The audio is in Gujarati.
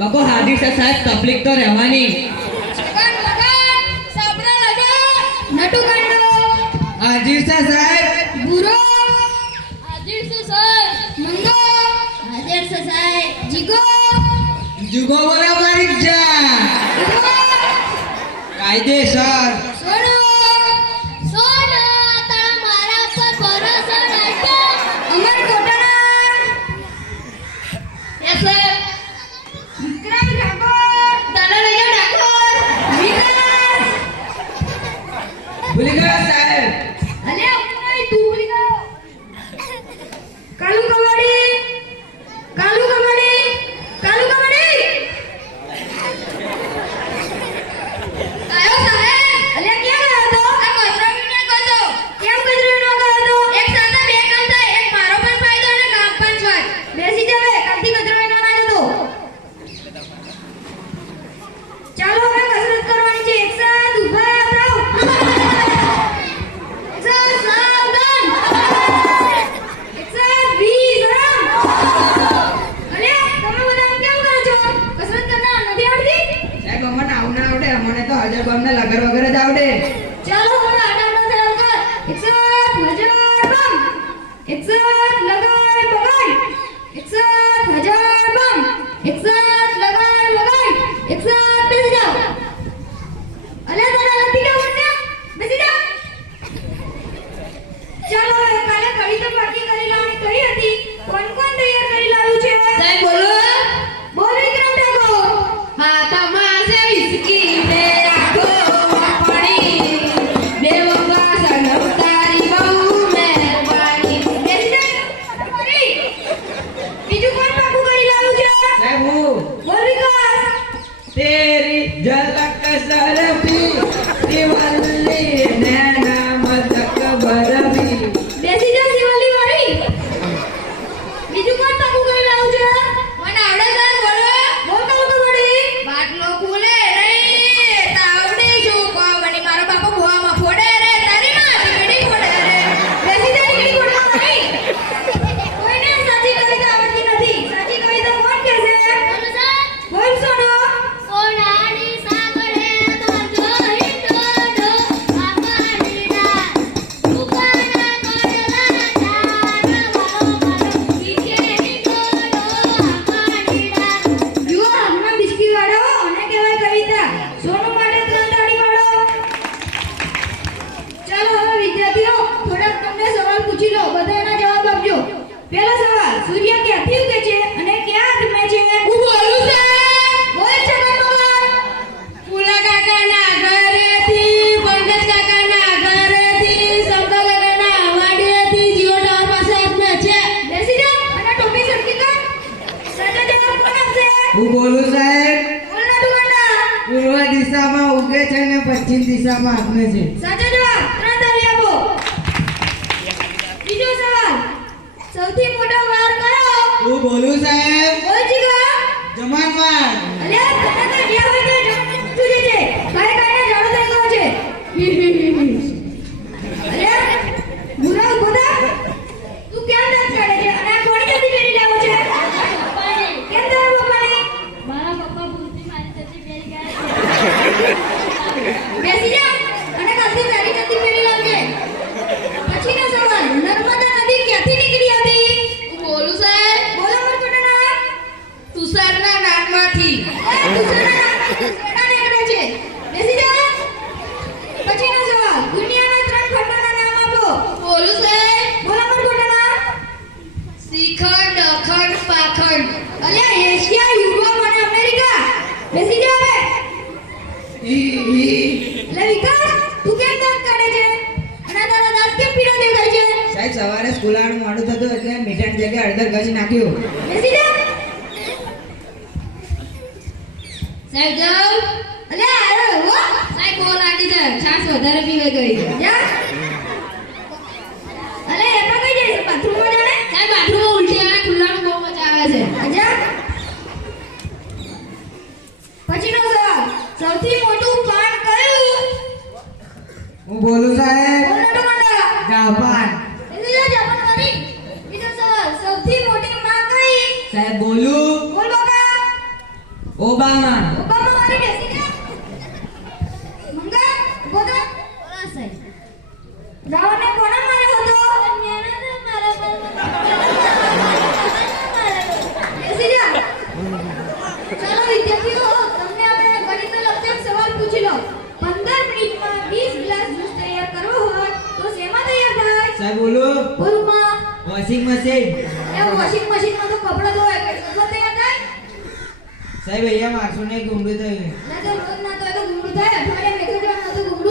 बको हार्दिक से साहब तकलीफ तो रहवानी नटू कंडो हाजिर से साहब बुरो हाजिर से साहब मंगो हाजिर से साहब जिगो जुगो बोला मारिक जा कायदेसर सोनो सोनो तारा मारा पर भरोसा રાખો અમર કોટના એસે વિક્રમ ઠાકોર ધનરાજ ઠાકોર વિકાસ ભૂલી ગયા સાહેબ અલે નહીં તું ભૂલી ગયો કાલુ કબડ્ડી કાલુ કબડ્ડી કાલુ કબડ્ડી આયો સાહેબ અલે ક્યાં ગયો તો આ કચરાવીને ગયો તો કેમ કચરાવીને ગયો તો એક સાથે બે કામ થાય એક મારો પણ ફાયદો અને કામ પણ થાય બેસી જાવે કાલથી કચરાવીને ના જતો ચાલો હવે કસરત કરવાની છે એક સાથ ઊભા રહો એક સાથ સાવધાન એક સાથ બી ગરમ અલે તમે બધા કેમ કરો છો કસરત કરતા નથી આવડતી સાહેબ અમને આવના આવડે મને તો હજાર બમને લગર વગર જ આવડે ચાલો હવે આડા આડા ચાલ કર એક સાથ હજાર બમ એક સાથ લગાડ બગાડ એક સાથ હજાર બમ એક સાથ લગાડ બગાડ એક સાથ બેસી જાઓ અલે તારા નથી કે બોલને બેસી જાઓ ચાલો હવે કાલે કડી તો પાકી કરી લાવવાની કહી હતી કોણ કોણ તૈયાર કરી લાવ્યું છે સાહેબ બોલો બોલ વિક્રમ ઠાકોર હા તમાસે વિસ્કી ને રાખો પડી દેવવા સનમ તારી બહુ મહેરબાની બેસી જાઓ પડી બીજું કોણ પાકું કરી લાવ્યું છે સાહેબ હું બોલ વિકાસ तेरी झलक सरफी दिवाली नैना मदक बरफी બેસી જા શિવાલી વાળી બીજું કોણ પાકું કરી લાવ્યું છે મને આવડે સર બોલો બોલ કાલુ કબડ્ડી બાટલો ખુલે નહીં તાવડે શું કોવડી મારો બાપો ભોવામાં ફોડે રે તારી માં ટીકડી ફોડે રે બેસી જા ટીકડી ફોડવા નહીં કોઈને સાચી કવિતા આવડતી નથી સાચી કવિતા કોણ કહેશે બોલો સર બોલ સોનો સોનાડી સાગરે તો જોઈ ડોડો આપાડીડા ઉકાના કોડલા ચારા વાળો ઈકેની કોડો આપાડીડા યુ હાથમાં બિસ્કી વાળો અને કહેવાય કવિતા સોનું માટે ત્રણ તાળી પાડો ચાલો હવે વિદ્યાર્થીઓ થોડાક તમને સવાલ પૂછી લો બધા એના જવાબ આપજો પહેલો સવાલ સૂર્ય ક્યાંથી ઉગે છે અને ક્યાં અસ્તમે છે હું બોલું છે બોલ છગન મગન ફૂલા કાકાના ઘરેથી પંકજ કાકાના ઘરેથી શંકર કાકાના વાડીએથી જીઓ ટાવર પાસે અસ્તમે છે બેસી જાઓ અને ટોપી સરખી કર સાચો જવાબ કોણ આપશે હું બોલું સાહેબ બોલ નટુ કંડા પૂર્વ દિશામાં ઉગે છે ને પશ્ચિમ દિશામાં આપને છે સાચો જવાબ ત્રણ તાળી આપો બીજો સવાલ સૌથી મોટો વાર કયો હું બોલું સાહેબ બોલ જીગા જમાનવાર અલે તને તો ગયા હોય તો જમવાનું પૂછે છે કાય કાયને જાડો થઈ ગયો છે અલે મુરા બોદા તું કેમ દાંત કાઢે છે અને આ કોની જતી પહેરી લાવો છે પપ્પાને કેમ તારા પપ્પાને મારા પપ્પા ભૂલથી મારી જતી પહેરી ગયા બેસી જા અને કાલથી તારી જતી પહેરી લાવજે પછીનો સવાલ નર્મદા નદી ક્યાંથી નીકળી હતી હું બોલું સાહેબ બોલો મરકટના અલ્યા એશિયા યુરોપ અને અમેરિકા બેસી જા હવે લે વિકાસ તું કેમ દાંત કાઢે છે અને તારા દાંત કેમ પીળા દેખાય છે સાહેબ સવારે સ્કૂલ આવવાનું મોડું થતું એટલે મીઠાની જગ્યાએ હળદર ઘસી નાખ્યું. બેસી જા સાહેબ જાવ અલ્યા અરે હો સાહેબ બહુ લાગી છે છાસ વધારે પીવે ગઈ જા અલે એમાં કઈ જાય બાથરૂમમાં જાણે સાહેબ બાથરૂમમાં ઉલટી આવે ખુલ્લાનું બહુ મજા આવે છે જા પછીનો સવાલ સૌથી મોટું પાન કયું હું બોલું સાહેબ. બોલ નટુ મંડા જાપાન. એટલે જા જાપાન વાળી બીજો સવાલ સૌથી મોટી માં કઈ સાહેબ બોલું. બોલ બાબા ઓબામા. ઓબામા વાળી બેસી જા મંગા બોલ બોલા સાહેબ રાવણને કોણે માર્યો હતો મેને તો મારા બેસી જા ચાલો વિદ્યાર્થીઓ તમને આપણે ગણિતનો લક્ષક સવાલ પૂછી લો 15 મિનિટમાં 20 ગ્લાસ જ્યુસ તૈયાર કરવો હોય તો શેમાં તૈયાર થાય સાહેબ બોલું. બોલમાં વોશિંગ મશીન. એ વોશિંગ મશીનમાં તો કપડાં ધોવાય કેટલું તૈયાર થાય સાહેબ અહીંયા મારશું નહીં ગુંડું થયું. ના તો રોજ ના તો એ તો ગુંડું થાય અઠવાડિયે